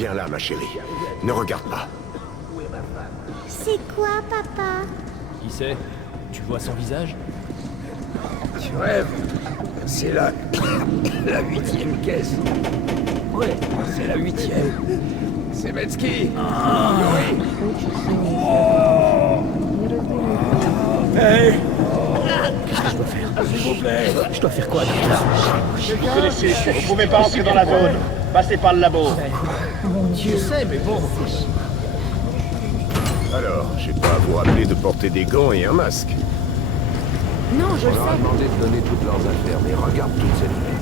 Viens là, ma chérie. Ne regarde pas. C'est quoi, papa? Qui c'est? Tu vois son visage? Tu rêves? C'est la 8e caisse. Ouais, c'est la 8e. C'est Metsky. Oui. Hey! Qu'est-ce que je dois faire? S'il vous plaît! Je dois faire quoi, docteur? Vous pouvez pas entrer dans la zone. Passez par le labo. Mon Dieu! Je sais, mais bon... Alors, j'ai pas à vous rappeler de porter des gants et un masque. Non, je le On leur a sais. demandé de donner toutes leurs affaires, mais regarde toute cette paix.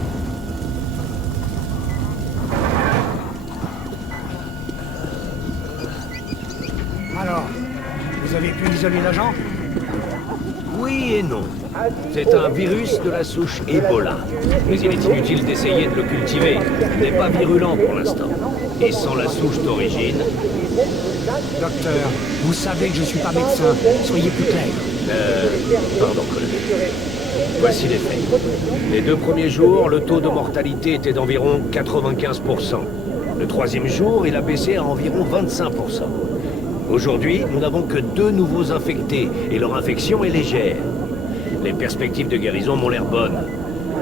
Alors, vous avez pu isoler l'agent? Oui et non. C'est un virus de la souche Ebola. Mais il est inutile d'essayer de le cultiver. Il n'est pas virulent pour l'instant. Et sans la souche d'origine... Docteur, vous savez que je suis pas médecin. Soyez plus clair. Pardon, colonel. Voici les faits. Les 2 premiers jours, le taux de mortalité était d'environ 95%. Le 3e jour, il a baissé à environ 25%. Aujourd'hui, nous n'avons que 2 nouveaux infectés, et leur infection est légère. Les perspectives de guérison m'ont l'air bonnes.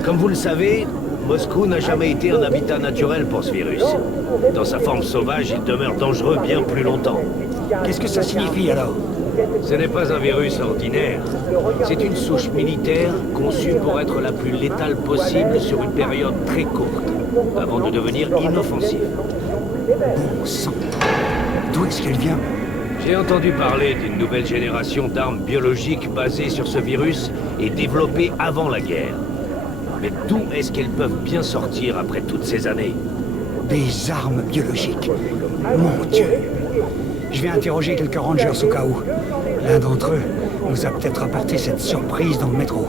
Comme vous le savez, Moscou n'a jamais été un habitat naturel pour ce virus. Dans sa forme sauvage, il demeure dangereux bien plus longtemps. Qu'est-ce que ça signifie alors? Ce n'est pas un virus ordinaire. C'est une souche militaire conçue pour être la plus létale possible sur une période très courte, avant de devenir inoffensive. Bon sang. D'où est-ce qu'elle vient? J'ai entendu parler d'une nouvelle génération d'armes biologiques basées sur ce virus et développées avant la guerre. Mais d'où est-ce qu'elles peuvent bien sortir après toutes ces années? Des armes biologiques. Mon Dieu. Je vais interroger quelques rangers au cas où. L'un d'entre eux nous a peut-être apporté cette surprise dans le métro.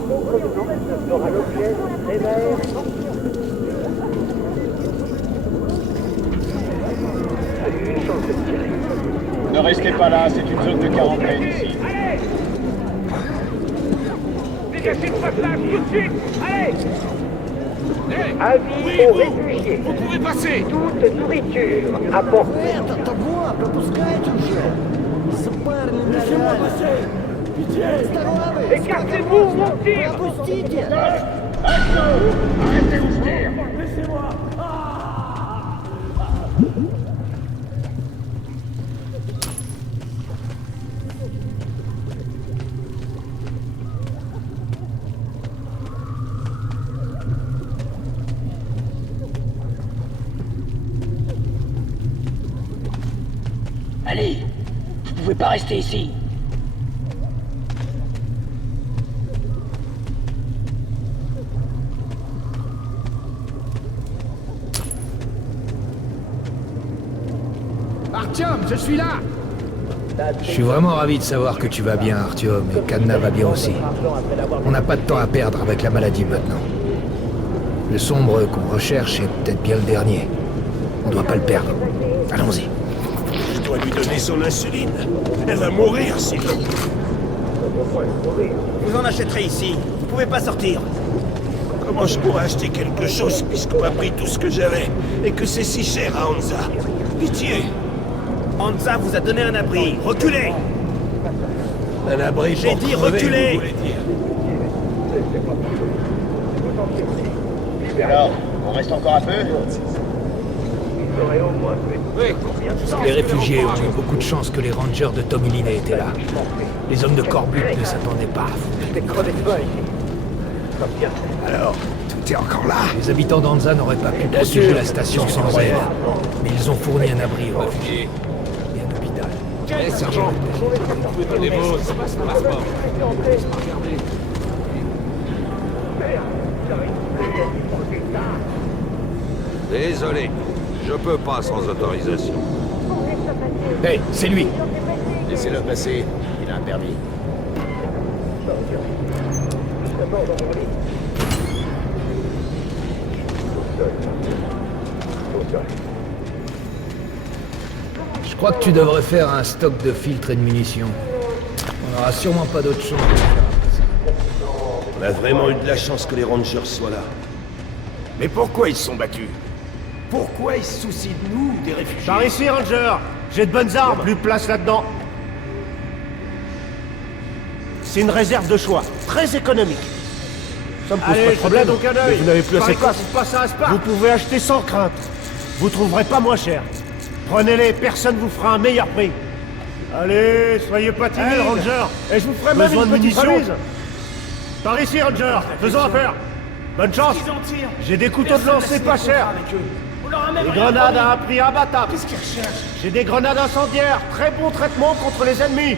Ne restez pas là, c'est une zone de quarantaine ici. Dégagez de votre place tout de suite. Allez. Avis aux réfugiés. Vous pouvez passer. Toute nourriture apportée. Laissez-moi passer. Pitié. Écartez-vous, mon tir. Arrêtez de se dire. Laissez-moi. Allez, vous pouvez pas rester ici. Artyom, je suis là! Je suis vraiment ravi de savoir que tu vas bien, Artyom, et qu'Anna va bien aussi. On n'a pas de temps à perdre avec la maladie maintenant. Le sombre qu'on recherche est peut-être bien le dernier. On doit pas le perdre. Allons-y. Je dois lui donner son insuline. Elle va mourir sinon. Vous en achèterez ici. Vous pouvez pas sortir. Comment je pourrais acheter quelque chose puisqu'on m'a pris tout ce que j'avais et que c'est si cher à Hansa? Pitié. Hansa vous a donné un abri. Reculez! Un abri J'ai pour dit crever, reculer. vous voulez dire. Alors, on reste encore un peu? Les réfugiés ont eu beaucoup de chance que les rangers de Tomilin aient été là. Les hommes de Corbutte ne s'attendaient pas à foutre. Alors, tout est encore là. Les habitants d'Anza n'auraient pas pu protéger la station sans aide. Mais ils ont fourni un abri aux réfugiés. Et un hôpital. Eh, sergent, vous pouvez donner vos... Ça passe pas. Désolé, je peux pas sans autorisation. Hey, c'est lui! Laissez-le passer, il a un permis. Je crois que tu devrais faire un stock de filtres et de munitions. On n'aura sûrement pas d'autre chance de le faire. On a vraiment eu de la chance que les Rangers soient là. Mais pourquoi ils se sont battus? Pourquoi ils se soucient de nous, des réfugiés? Par ici, Ranger. J'ai de bonnes armes, plus de place là-dedans. C'est une réserve de choix, très économique. Ça me pose pas de problème, donc un œil. Vous n'avez plus assez de place. Vous pouvez acheter sans crainte. Vous trouverez pas moins cher. Prenez-les, personne vous fera un meilleur prix. Allez, soyez pas timide, Ranger. Et je vous ferai même une petite remise. Par ici, Ranger. Faisons affaire. Bonne chance. J'ai des couteaux de lancer pas chers. Des grenades à un prix imbattable. Qu'est-ce qu'ils recherchent? J'ai des grenades incendiaires. Très bon traitement contre les ennemis.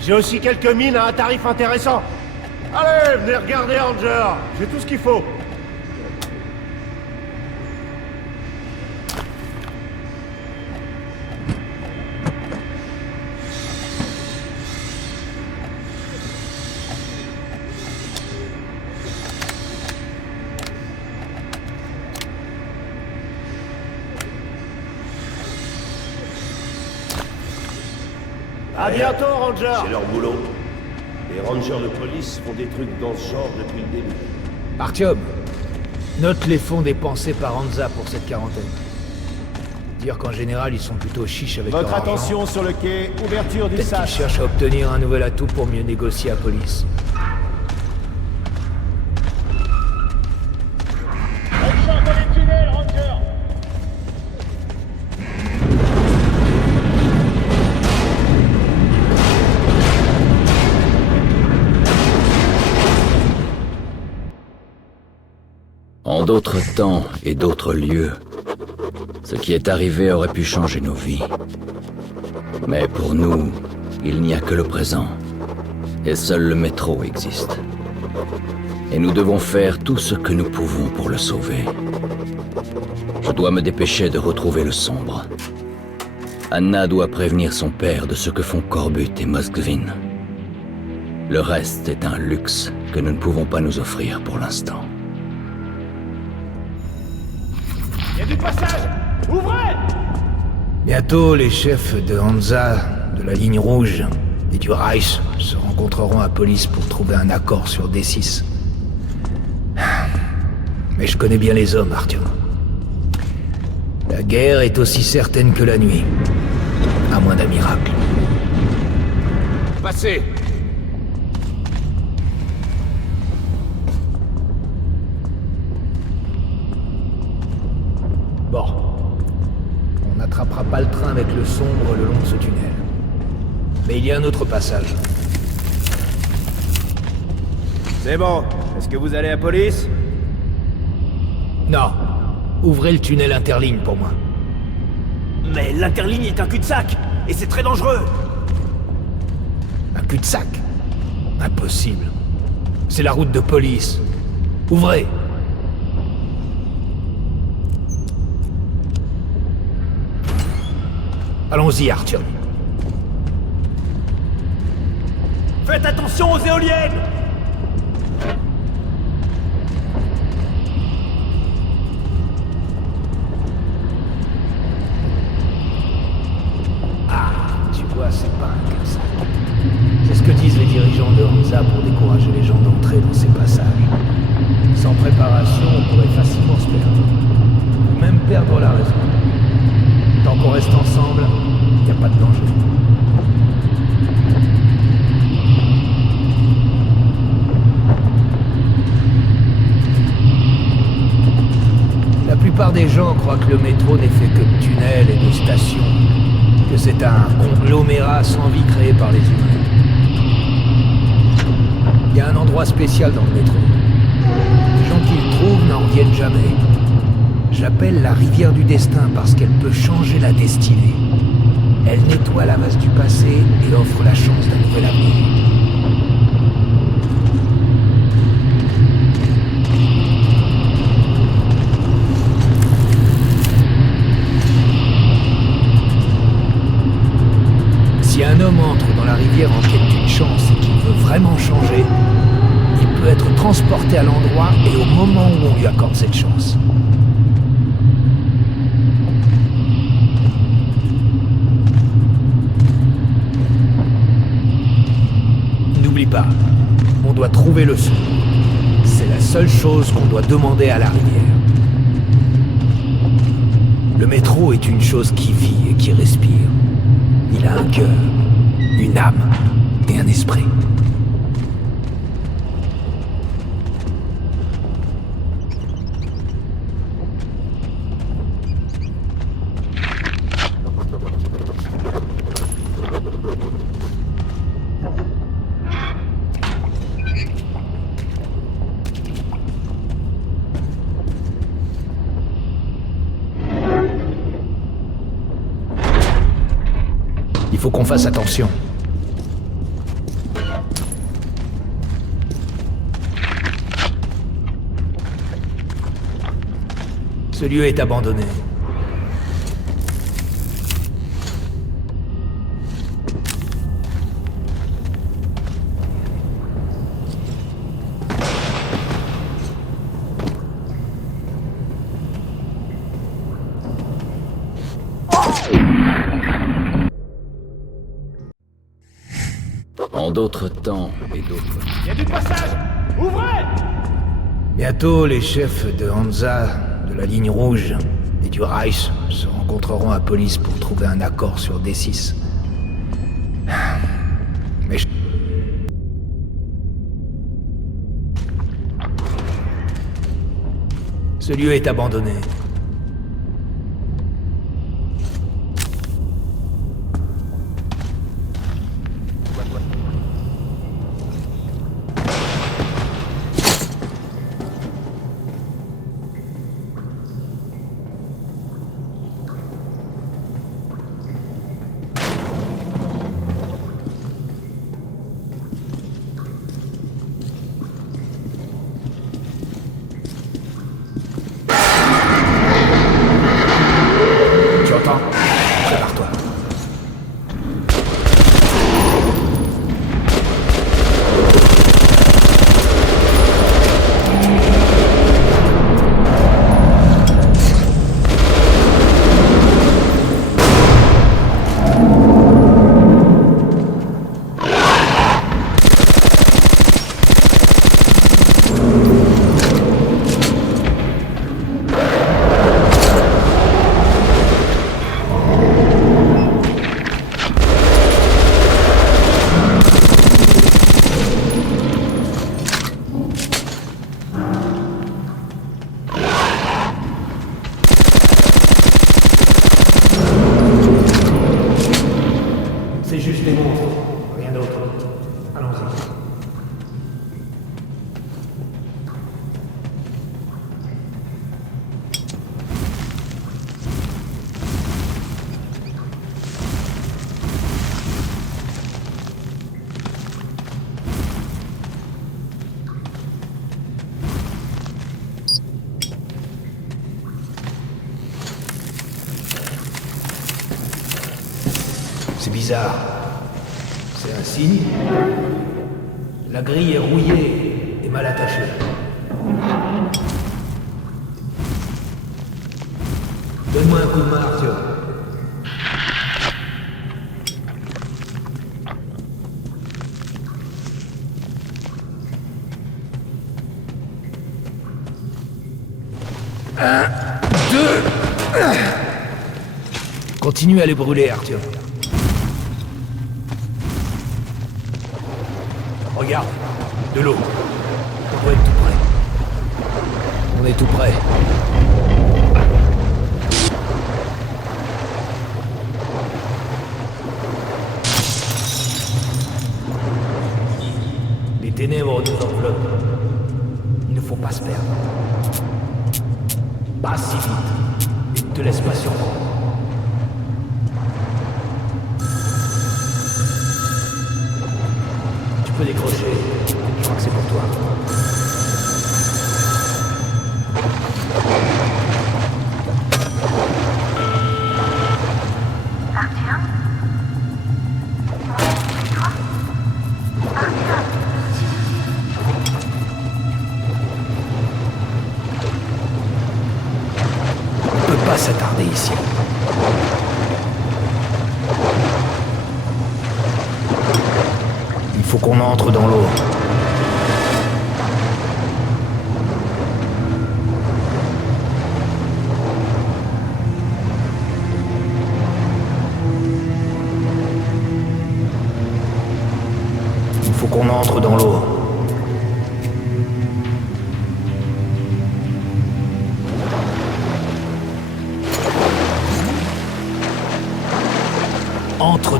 J'ai aussi quelques mines à un tarif intéressant. Allez, venez regarder, Ranger. J'ai tout ce qu'il faut. À bientôt, Ranger. C'est leur boulot. Les rangers de police font des trucs dans ce genre depuis le début. Artyom, note les fonds dépensés par Hansa pour cette quarantaine. Dire qu'en général, ils sont plutôt chiches avec Votre leur argent. attention sur le quai, ouverture du Peut-être qu'ils sas. cherchent à obtenir un nouvel atout pour mieux négocier à police. On sort dans les tunnels, Ranger. En d'autres temps et d'autres lieux, ce qui est arrivé aurait pu changer nos vies. Mais pour nous, il n'y a que le présent. Et seul le métro existe. Et nous devons faire tout ce que nous pouvons pour le sauver. Je dois me dépêcher de retrouver le sombre. Anna doit prévenir son père de ce que font Corbutt et Moskvin. Le reste est un luxe que nous ne pouvons pas nous offrir pour l'instant. Il y a du passage. Ouvrez! Bientôt, les chefs de Hansa, de la ligne rouge et du Reich se rencontreront à police pour trouver un accord sur D6. Mais je connais bien les hommes, Artyom. La guerre est aussi certaine que la nuit. À moins d'un miracle. Passez! Bon. On n'attrapera pas le train avec le sombre le long de ce tunnel. Mais il y a un autre passage. C'est bon. Est-ce que vous allez à police? Non. Ouvrez le tunnel interligne pour moi. Mais l'interligne est un cul-de-sac, et c'est très dangereux. Un cul-de-sac? Impossible. C'est la route de police. Ouvrez. Allons-y, Artyom. Faites attention aux éoliennes! Ah, tu vois, c'est pas un cul-de-sac. C'est ce que disent les dirigeants de Hansa pour décourager les gens d'entrer dans ces passages. Sans préparation, on pourrait facilement se perdre. Ou même perdre la raison. Tant qu'on reste ensemble, il n'y a pas de danger. La plupart des gens croient que le métro n'est fait que de tunnels et de stations, que c'est un conglomérat sans vie créé par les humains. Il y a un endroit spécial dans le métro. Les gens qui le trouvent n'en reviennent jamais. Je l'appelle la rivière du destin parce qu'elle peut changer la destinée. Elle nettoie la vase du passé et offre la chance d'un nouvel avenir. Si un homme entre dans la rivière en quête d'une chance et qu'il veut vraiment changer, il peut être transporté à l'endroit et au moment où on lui accorde cette chance. N'oublie pas, on doit trouver le son. C'est la seule chose qu'on doit demander à la rivière. Le métro est une chose qui vit et qui respire. Il a un cœur, une âme et un esprit. Il faut qu'on fasse attention. Ce lieu est abandonné. En d'autres temps et d'autres... Il y a du passage! Ouvrez! Bientôt, les chefs de Hansa, de la ligne rouge et du Reich se rencontreront à Police pour trouver un accord sur D6. Mais ce lieu est abandonné. Prépare-toi. C'est juste des monstres, rien d'autre. Allons-y. C'est bizarre. C'est un signe. La grille est rouillée et mal attachée. Donne-moi un coup de main, Arthur. Un, deux... Continue à les brûler, Arthur. Regarde, de l'eau. On doit être tout près. On est tout près. Les ténèbres nous enveloppent. Il ne faut pas se perdre. Passe si vite et ne te laisse pas surprendre. Tu peux décrocher. Je crois que c'est pour toi. On ne peut pas s'attarder ici. Il faut qu'on entre dans l'eau.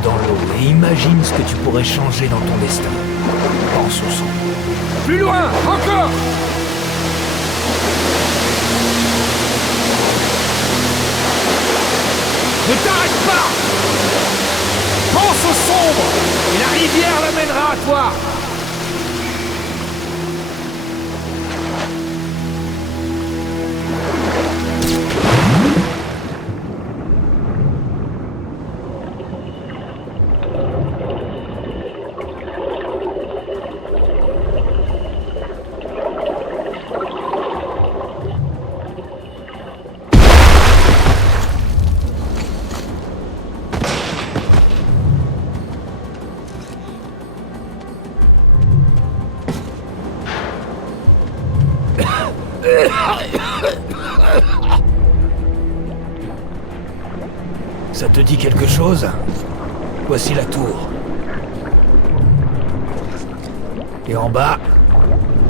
dans l'eau et imagine ce que tu pourrais changer dans ton destin. Pense au son. Plus loin! Encore! Ne t'arrête pas! Pense au sombre et la rivière l'amènera à toi! Ça te dit quelque chose? Voici la tour. Et en bas,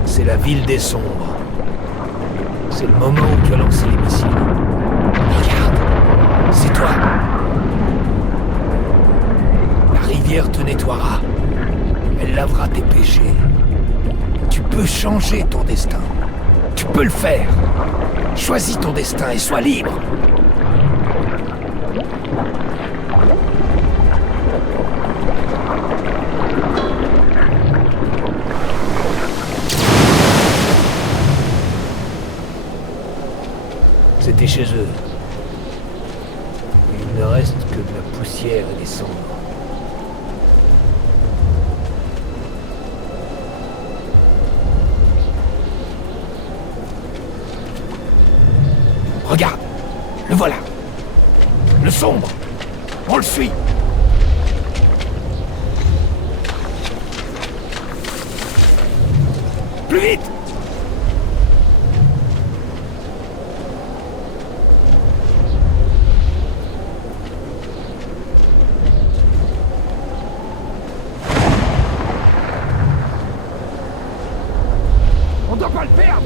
c'est la ville des sombres. C'est le moment où tu as lancé les missiles. Regarde, c'est toi. La rivière te nettoiera. Elle lavera tes péchés. Tu peux changer ton destin. Tu peux le faire. Choisis ton destin et sois libre. C'était chez eux. Il ne reste que de la poussière et des cendres. Regarde, le voilà. Le sombre. On le suit. Plus vite! On doit pas le perdre!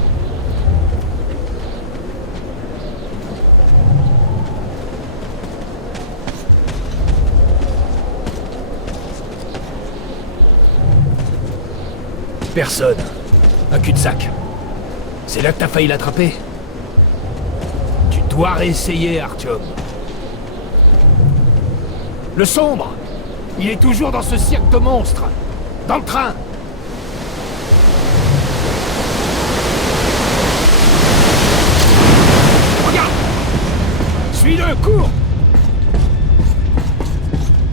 Personne. Un cul-de-sac. C'est là que t'as failli l'attraper? Tu dois réessayer, Artyom. Le sombre! Il est toujours dans ce cirque de monstres! Dans le train! Regarde! Suis-le, cours!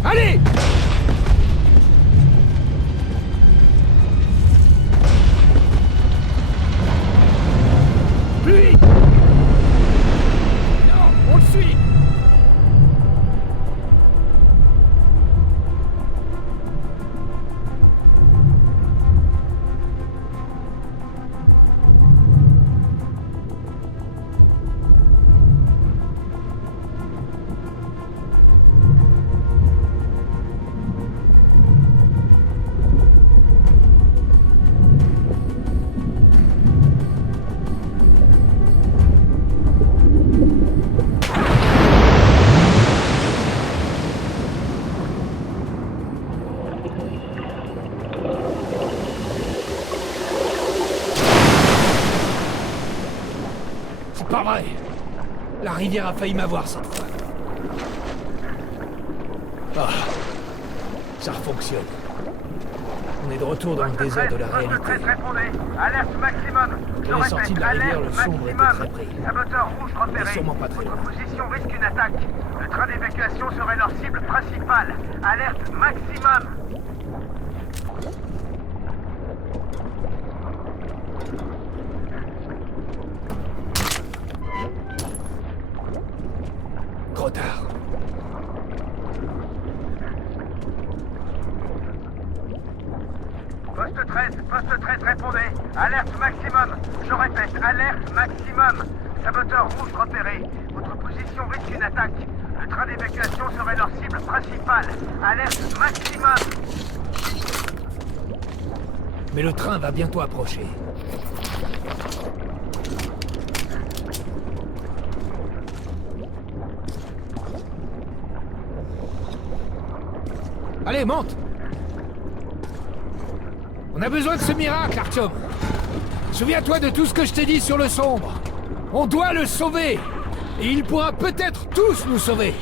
Allez! Pas vrai. La rivière a failli m'avoir cette fois. Ah, ça fonctionne. On est de retour dans le désert de la réalité. Alerte maximum. Quand on est sorti de la rivière, le sombre était très pris. Saboteur rouge repéré. Mais sûrement pas très loin. Votre position risque une attaque. Le train d'évacuation serait leur cible principale. Alerte maximum. Trop tard. Poste 13, répondez. Alerte maximum. Je répète, alerte maximum. Saboteur rouge repéré. Votre position risque une attaque. Le train d'évacuation serait leur cible principale. Alerte maximum. Mais le train va bientôt approcher. Allez, monte! On a besoin de ce miracle, Artyom. Souviens-toi de tout ce que je t'ai dit sur le sombre. On doit le sauver. Et il pourra peut-être tous nous sauver.